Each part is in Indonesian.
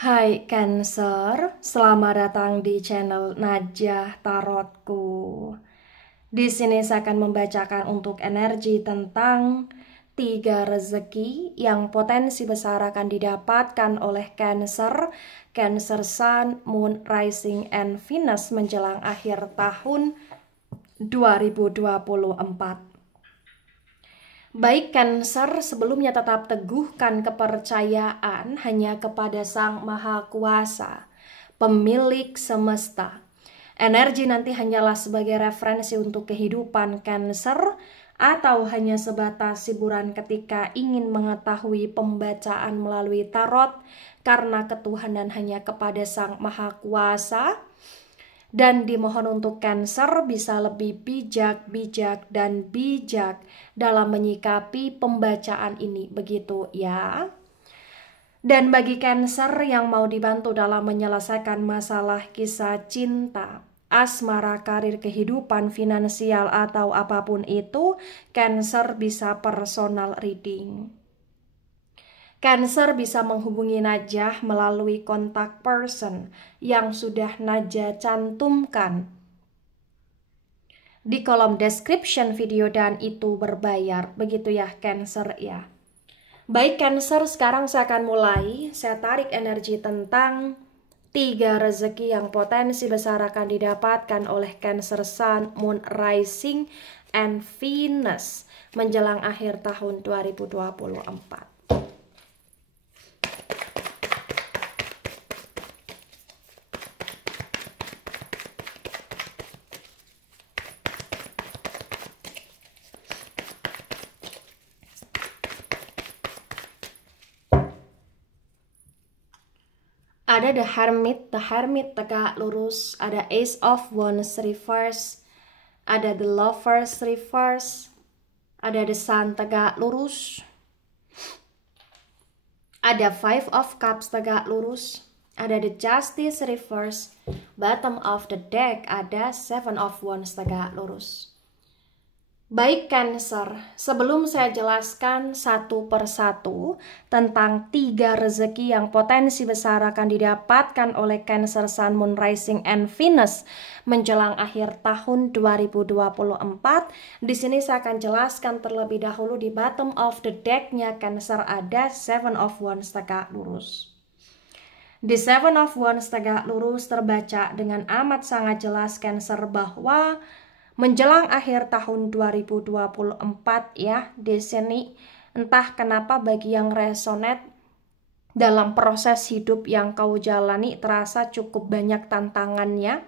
Hai Cancer, selamat datang di channel Najah Tarotku. Di sini saya akan membacakan untuk energi tentang 3 rezeki yang potensi besar akan didapatkan oleh Cancer, Cancer Sun, Moon, Rising, and Venus menjelang akhir tahun 2024. Baik Cancer, sebelumnya tetap teguhkan kepercayaan hanya kepada Sang Maha Kuasa, pemilik semesta. Energi nanti hanyalah sebagai referensi untuk kehidupan Cancer atau hanya sebatas hiburan ketika ingin mengetahui pembacaan melalui tarot karena ketuhanan hanya kepada Sang Maha Kuasa. Dan dimohon untuk Cancer bisa lebih bijak dalam menyikapi pembacaan ini, begitu ya. Dan bagi Cancer yang mau dibantu dalam menyelesaikan masalah kisah cinta, asmara, karir, kehidupan, finansial, atau apapun itu, Cancer bisa personal reading. Cancer bisa menghubungi Najah melalui kontak person yang sudah Najah cantumkan di kolom description video, dan itu berbayar, begitu ya Cancer ya. Baik Cancer, sekarang saya akan mulai. Saya tarik energi tentang 3 rezeki yang potensi besar akan didapatkan oleh Cancer Sun, Moon, Rising, and Venus menjelang akhir tahun 2024. Ada the Hermit tegak lurus, ada Ace of Wands reverse, ada the Lovers reverse, ada the Sun tegak lurus, ada Five of Cups tegak lurus, ada the Justice reverse, bottom of the deck ada Seven of Wands tegak lurus. Baik Cancer, sebelum saya jelaskan satu persatu tentang 3 rezeki yang potensi besar akan didapatkan oleh Cancer Sun, Moon, Rising, and Venus menjelang akhir tahun 2024, di sini saya akan jelaskan terlebih dahulu di bottom of the deck-nya Cancer ada Seven of Wands tegak lurus. Di Seven of Wands tegak lurus terbaca dengan amat sangat jelas Cancer bahwa menjelang akhir tahun 2024 ya, di sini entah kenapa bagi yang resonate dalam proses hidup yang kau jalani terasa cukup banyak tantangannya.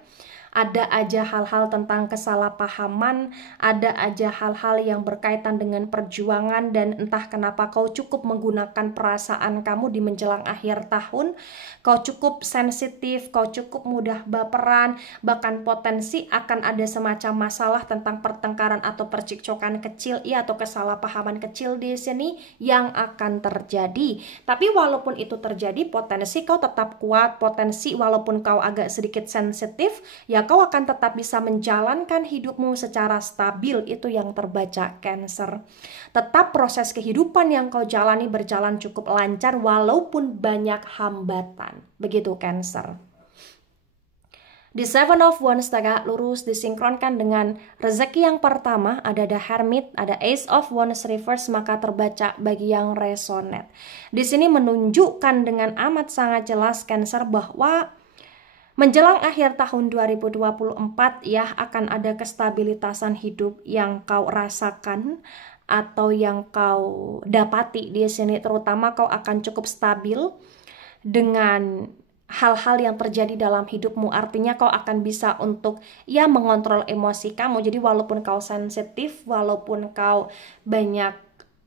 Ada aja hal-hal tentang kesalahpahaman, ada aja hal-hal yang berkaitan dengan perjuangan, dan entah kenapa kau cukup menggunakan perasaan kamu di menjelang akhir tahun. Kau cukup sensitif, kau cukup mudah baperan, bahkan potensi akan ada semacam masalah tentang pertengkaran atau percekcokan kecil ya, atau kesalahpahaman kecil di sini yang akan terjadi. Tapi walaupun itu terjadi, potensi kau tetap kuat, potensi walaupun kau agak sedikit sensitif ya, kau akan tetap bisa menjalankan hidupmu secara stabil. Itu yang terbaca Cancer. Tetap proses kehidupan yang kau jalani berjalan cukup lancar walaupun banyak hambatan. Begitu Cancer. Di Seven of Wands tegak lurus disinkronkan dengan rezeki yang pertama, ada the Hermit, ada Ace of Wands reverse, maka terbaca bagi yang resonate. Di sini menunjukkan dengan amat sangat jelas Cancer bahwa menjelang akhir tahun 2024 ya, akan ada kestabilitasan hidup yang kau rasakan atau yang kau dapati di sini. Terutama kau akan cukup stabil dengan hal-hal yang terjadi dalam hidupmu. Artinya kau akan bisa untuk ya mengontrol emosi kamu. Jadi walaupun kau sensitif, walaupun kau banyak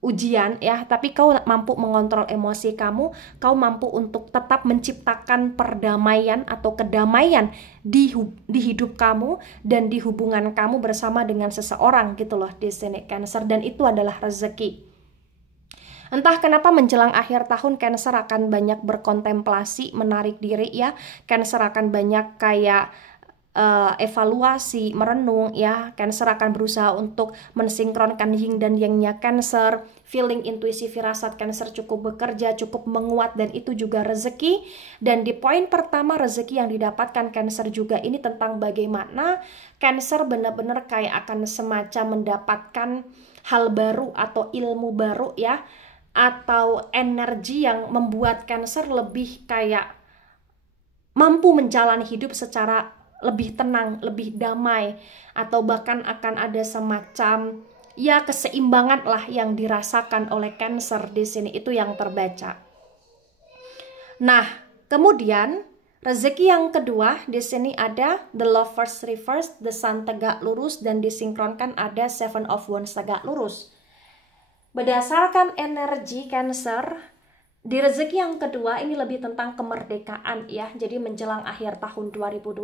ujian ya, tapi kau mampu mengontrol emosi kamu, kau mampu untuk tetap menciptakan perdamaian atau kedamaian di hidup kamu dan di hubungan kamu bersama dengan seseorang gitu loh di sini Cancer, dan itu adalah rezeki. Entah kenapa menjelang akhir tahun Cancer akan banyak berkontemplasi, menarik diri ya. Cancer akan banyak kayak evaluasi, merenung ya. Cancer akan berusaha untuk mensinkronkan yin dan yang-nya Cancer. Feeling, intuisi, firasat Cancer cukup bekerja, cukup menguat, dan itu juga rezeki. Dan di poin pertama, rezeki yang didapatkan Cancer juga ini tentang bagaimana Cancer benar-benar kayak akan semacam mendapatkan hal baru atau ilmu baru ya, atau energi yang membuat Cancer lebih kayak mampu menjalani hidup secara lebih tenang, lebih damai, atau bahkan akan ada semacam ya keseimbangan lah yang dirasakan oleh Cancer di sini, itu yang terbaca. Nah, kemudian rezeki yang kedua di sini ada the Lovers reverse, the Sun tegak lurus, dan disinkronkan ada Seven of Wands tegak lurus. Berdasarkan energi Cancer, di rezeki yang kedua ini lebih tentang kemerdekaan ya. Jadi menjelang akhir tahun 2024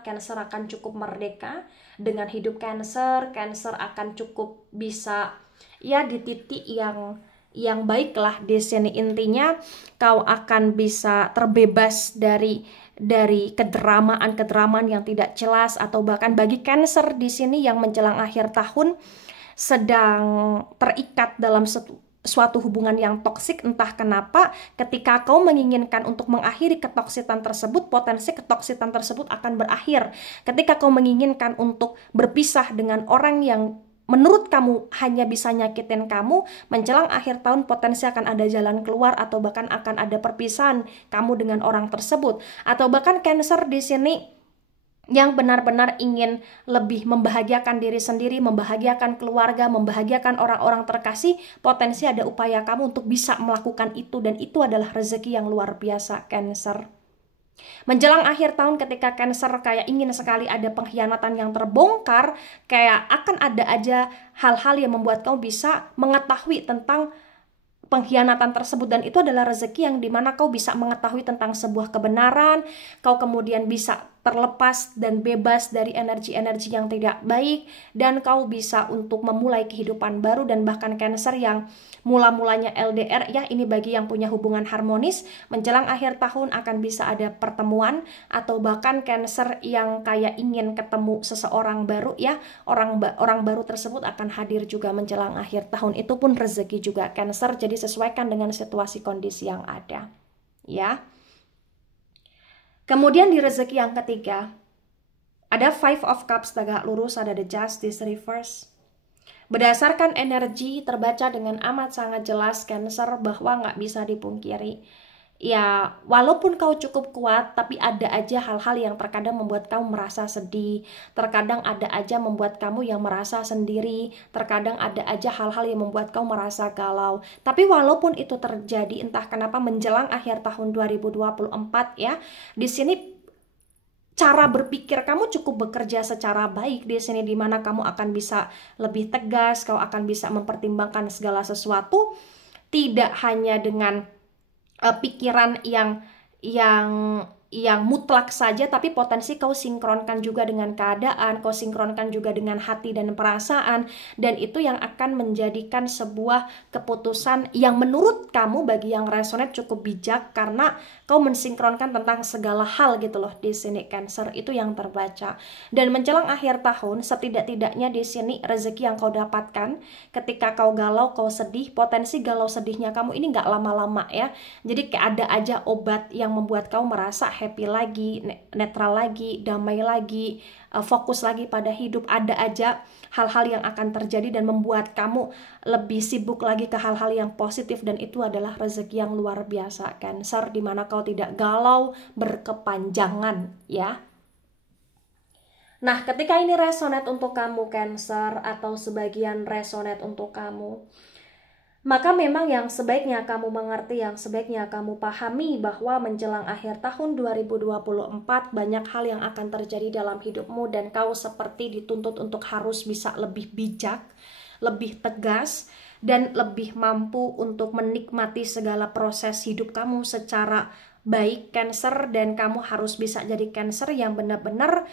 Cancer akan cukup merdeka dengan hidup Cancer. Cancer akan cukup bisa ya di titik yang baik lah di sini. Intinya kau akan bisa terbebas dari kedramaan yang tidak jelas, atau bahkan bagi Cancer di sini yang menjelang akhir tahun sedang terikat dalam suatu hubungan yang toksik, entah kenapa ketika kau menginginkan untuk mengakhiri ketoksitan tersebut, potensi ketoksitan tersebut akan berakhir. Ketika kau menginginkan untuk berpisah dengan orang yang menurut kamu hanya bisa nyakitin kamu, menjelang akhir tahun potensi akan ada jalan keluar, atau bahkan akan ada perpisahan kamu dengan orang tersebut. Atau bahkan Cancer di sini yang benar-benar ingin lebih membahagiakan diri sendiri, membahagiakan keluarga, membahagiakan orang-orang terkasih, potensi ada upaya kamu untuk bisa melakukan itu, dan itu adalah rezeki yang luar biasa Cancer. Menjelang akhir tahun ketika Cancer kayak ingin sekali ada pengkhianatan yang terbongkar, kayak akan ada aja hal-hal yang membuat kamu bisa mengetahui tentang pengkhianatan tersebut, dan itu adalah rezeki yang dimana kau bisa mengetahui tentang sebuah kebenaran, kau kemudian bisa terlepas dan bebas dari energi-energi yang tidak baik, dan kau bisa untuk memulai kehidupan baru. Dan bahkan Cancer yang mula-mulanya LDR ya, ini bagi yang punya hubungan harmonis, menjelang akhir tahun akan bisa ada pertemuan, atau bahkan Cancer yang kayak ingin ketemu seseorang baru ya, orang baru tersebut akan hadir juga menjelang akhir tahun. Itu pun rezeki juga Cancer, jadi sesuaikan dengan situasi kondisi yang ada ya. Kemudian di rezeki yang ketiga ada Five of Cups tegak lurus, ada the Justice reverse. Berdasarkan energi terbaca dengan amat sangat jelas Cancer bahwa nggak bisa dipungkiri ya, walaupun kau cukup kuat, tapi ada aja hal-hal yang terkadang membuat kamu merasa sedih, terkadang ada aja membuat kamu yang merasa sendiri, terkadang ada aja hal-hal yang membuat kamu merasa galau. Tapi walaupun itu terjadi, entah kenapa menjelang akhir tahun 2024 ya, di sini cara berpikir kamu cukup bekerja secara baik di sini, dimana kamu akan bisa lebih tegas, kau akan bisa mempertimbangkan segala sesuatu, tidak hanya dengan pikiran yang mutlak saja, tapi potensi kau sinkronkan juga dengan keadaan, kau sinkronkan juga dengan hati dan perasaan, dan itu yang akan menjadikan sebuah keputusan yang menurut kamu bagi yang resonate cukup bijak, karena kau mensinkronkan tentang segala hal gitu loh di sini Cancer, itu yang terbaca. Dan menjelang akhir tahun, setidak-tidaknya di sini rezeki yang kau dapatkan ketika kau galau, kau sedih, potensi galau sedihnya kamu ini nggak lama-lama ya. Jadi kayak ada aja obat yang membuat kau merasa happy lagi, netral lagi, damai lagi, fokus lagi pada hidup. Ada aja hal-hal yang akan terjadi dan membuat kamu lebih sibuk lagi ke hal-hal yang positif, dan itu adalah rezeki yang luar biasa Cancer, dimana kau tidak galau berkepanjangan ya. Nah, ketika ini resonate untuk kamu Cancer, atau sebagian resonate untuk kamu, maka memang yang sebaiknya kamu mengerti, yang sebaiknya kamu pahami bahwa menjelang akhir tahun 2024 banyak hal yang akan terjadi dalam hidupmu, dan kau seperti dituntut untuk harus bisa lebih bijak, lebih tegas, dan lebih mampu untuk menikmati segala proses hidup kamu secara baik Cancer. Dan kamu harus bisa jadi Cancer yang benar-benar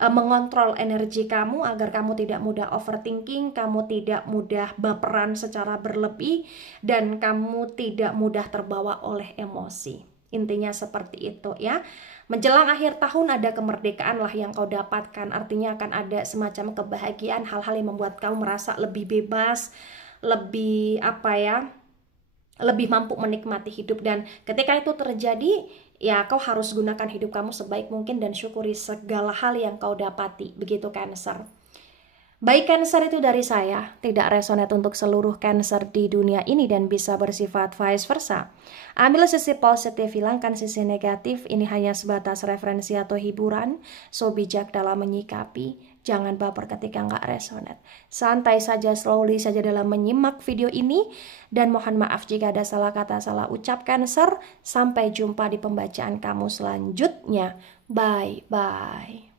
mengontrol energi kamu agar kamu tidak mudah overthinking, kamu tidak mudah baperan secara berlebih, dan kamu tidak mudah terbawa oleh emosi Intinya seperti itu ya. Menjelang akhir tahun ada kemerdekaan lah yang kau dapatkan. Artinya akan ada semacam kebahagiaan, hal-hal yang membuat kamu merasa lebih bebas, lebih lebih mampu menikmati hidup. Dan ketika itu terjadi, ya kau harus gunakan hidup kamu sebaik mungkin dan syukuri segala hal yang kau dapati. Begitu Cancer. Baik Cancer, itu dari saya, tidak resonate untuk seluruh Cancer di dunia ini dan bisa bersifat vice versa. Ambil sisi positif, hilangkan sisi negatif, ini hanya sebatas referensi atau hiburan, so bijak dalam menyikapi, jangan baper ketika nggak resonate. Santai saja, slowly saja dalam menyimak video ini, dan mohon maaf jika ada salah kata, salah ucap Cancer. Sampai jumpa di pembacaan kamu selanjutnya. Bye-bye.